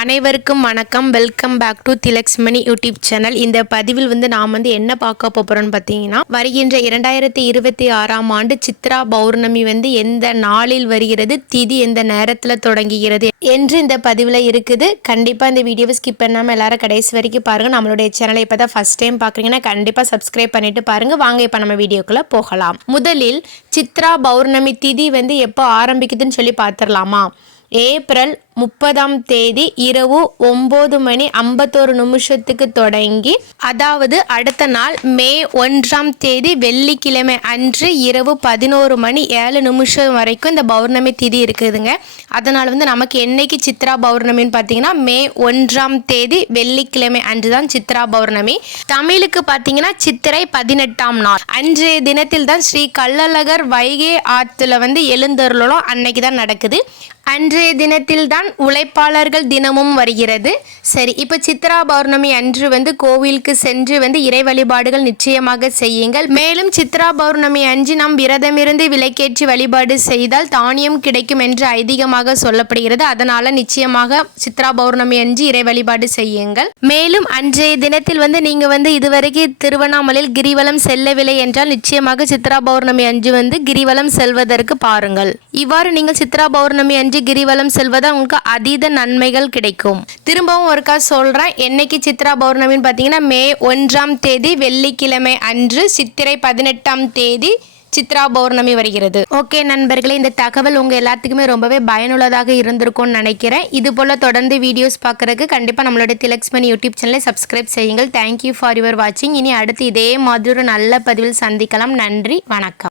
அனைவருக்கும் வணக்கம். Welcome back to Thilaksmani YouTube channel. இந்த பதிவில் நாம் என்ன பார்க்க போகிறோம்னு பார்த்தீங்கன்னா, வருகின்ற 2026ஆம் ஆண்டு சித்ரா பௌர்ணமி எந்த நாளில் வருகிறது, திதி எந்த நேரத்தில் தொடங்குகிறது என்று இந்த பதிவில் இருக்குது. கண்டிப்பாக இந்த வீடியோவை ஸ்கிப் பண்ணாமல் எல்லாரும் கடைசி வரைக்கும் பாருங்கள். நம்மளுடைய சேனலை இப்போ தான் ஃபஸ்ட் டைம் பார்க்குறீங்கன்னா கண்டிப்பாக சப்ஸ்கிரைப் பண்ணிட்டு பாருங்கள். வாங்க இப்போ நம்ம வீடியோக்குள்ளே போகலாம். முதலில் சித்ரா பௌர்ணமி திதி எப்போ ஆரம்பிக்குதுன்னு சொல்லி பார்த்துடலாமா? ஏப்ரல் 30ஆம் தேதி இரவு 9:51 தொடங்கி, அதாவது அடுத்த நாள் மே 1ஆம் தேதி வெள்ளிக்கிழமை அன்று இரவு 11:07 வரைக்கும் இந்த பௌர்ணமி திதி இருக்குதுங்க. அதனால் நமக்கு என்னைக்கு சித்ரா பௌர்ணமின்னு பார்த்தீங்கன்னா, மே 1ஆம் தேதி வெள்ளிக்கிழமை அன்று தான் சித்ரா பௌர்ணமி. தமிழுக்கு பார்த்தீங்கன்னா சித்திரை 18ஆம் நாள். அன்றைய தினத்தில் தான் ஸ்ரீ கள்ளழகர் வைகை ஆற்றுல எழுந்தருளும் அன்னைக்கு தான் நடக்குது. அன்றைய தினத்தில் தான் உழைப்பாளர்கள் தினமும் வருகிறது. சரி, இப்போ சித்ரா பௌர்ணமி அன்று கோவிலுக்கு சென்று இறை வழிபாடுகள் நிச்சயமாக செய்யுங்கள். மேலும் சித்ரா பௌர்ணமி அன்று நாம் விரதமிருந்து விளக்கேற்றி வழிபாடு செய்தால் தானியம் கிடைக்கும் என்று ஐதீகமாக சொல்லப்படுகிறது. அதனால நிச்சயமாக சித்ரா பௌர்ணமி அன்று இறை வழிபாடு செய்யுங்கள். மேலும் அன்றைய தினத்தில் நீங்க இதுவரைக்கும் திருவண்ணாமலையில் கிரிவலம் செல்லவில்லை என்றால் நிச்சயமாக சித்ரா பௌர்ணமி அன்று கிரிவலம் செல்வதற்கு பாருங்கள். இவ்வாறு நீங்கள் சித்ரா பௌர்ணமி அன்று கிரிவலம் செல்வதால் உங்களுக்கு அதீத நன்மைகள் கிடைக்கும். திரும்பவும் ஒருக்கா சொல்றேன், என்னைக்கு சித்ரா பௌர்ணமின்னு பார்த்தீங்கன்னா, மே 1ஆம் தேதி வெள்ளிக்கிழமை அன்று சித்திரை 18ஆம் தேதி சித்ரா பௌர்ணமி வருகிறது. ஓகே நண்பர்களே, இந்த தகவல் உங்கள் எல்லாத்துக்குமே ரொம்பவே பயனுள்ளதாக இருந்திருக்கும்னு நினைக்கிறேன். இது போல் தொடர்ந்து வீடியோஸ் பார்க்குறதுக்கு கண்டிப்பாக நம்மளோட திலக்ஸ்மணி யூடியூப் சேனலை சப்ஸ்கிரைப் செய்யுங்கள். தேங்க்யூ ஃபார் யுவர் வாட்சிங். இனி அடுத்து இதே மாதிரி ஒரு நல்ல பதிவில் சந்திக்கலாம். நன்றி, வணக்கம்.